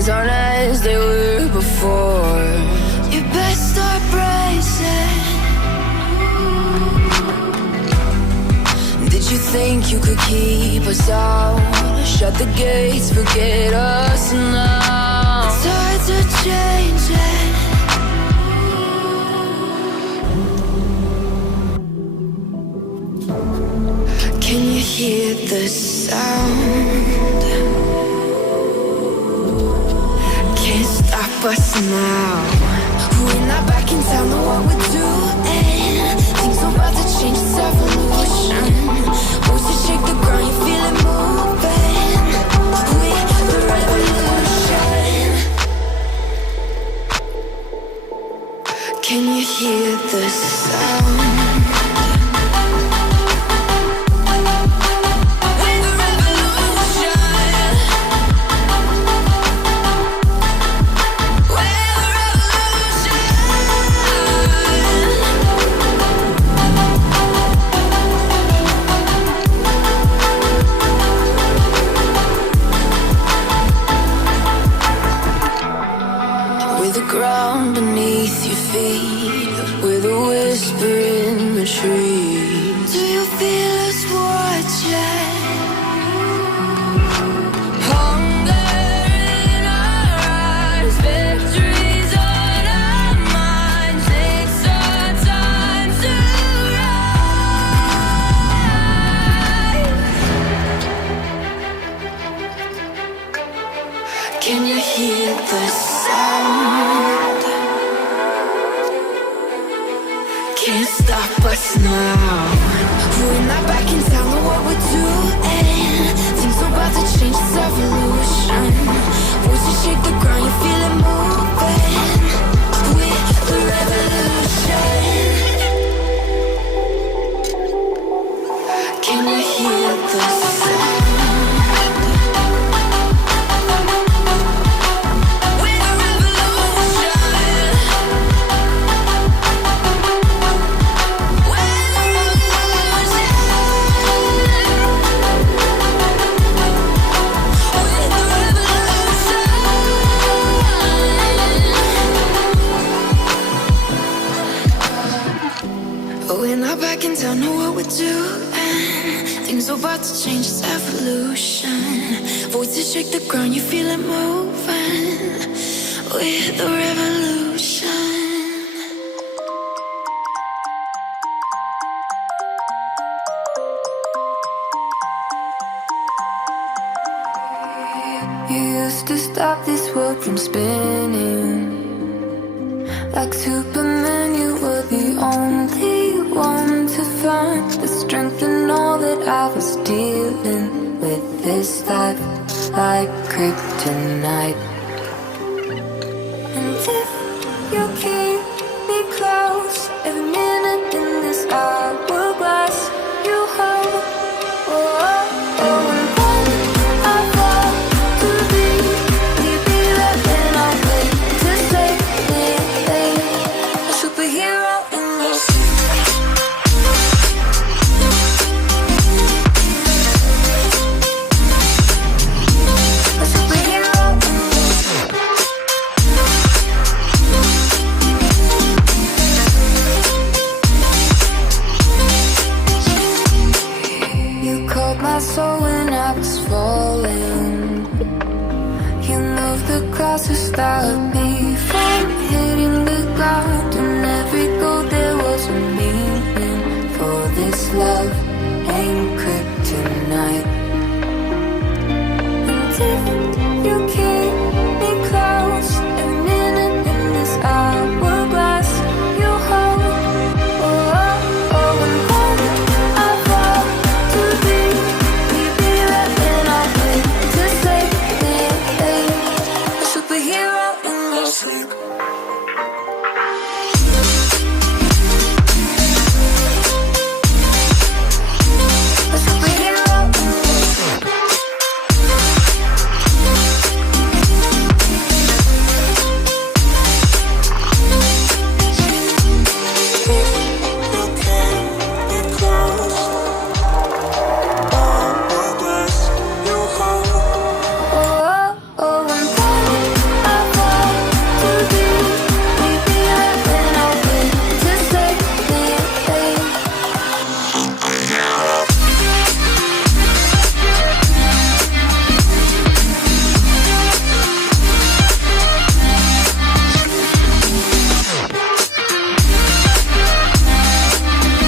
things aren't as they were before. You best start bracing. Did you think you could keep us out? Shut the gates, forget us now. It's hard to change it. Can you hear the sound? Can't stop us now. We're not back in town, know what we're doing. Things are about to change, it's evolution. Voices shake the ground, you feel it moving. We're the revolution. Can you hear the sound? Ground beneath your feet, with a whisper in the trees. Do you feel us watching? Hunger in our eyes, victories on our minds. It's our time to rise. Can you hear the sound? Can't stop us now. We're not back in town, know what we're doing. Things are about to change, it's evolution. Voices shake the ground, you feel it moving. We're the revolution. Can you hear the sound? We're not back in town, know what we're doing. Things are about to change, it's evolution. Voices shake the ground, you feel it moving. We're the revolution. You used to stop this world from spinning. Like Superman, you were the only one to find the strength in all that I was dealing with. This life like kryptonite. And if you keep me close, every minute in this hourglass you hold. Oh, oh, oh. And when I fall to be, will you be there? Then I'll wait to save me, a superhero in this. So when I was falling, you moved the cross to stop me from hitting the ground. And every goal there was a meaning, for this love ain't kryptonite.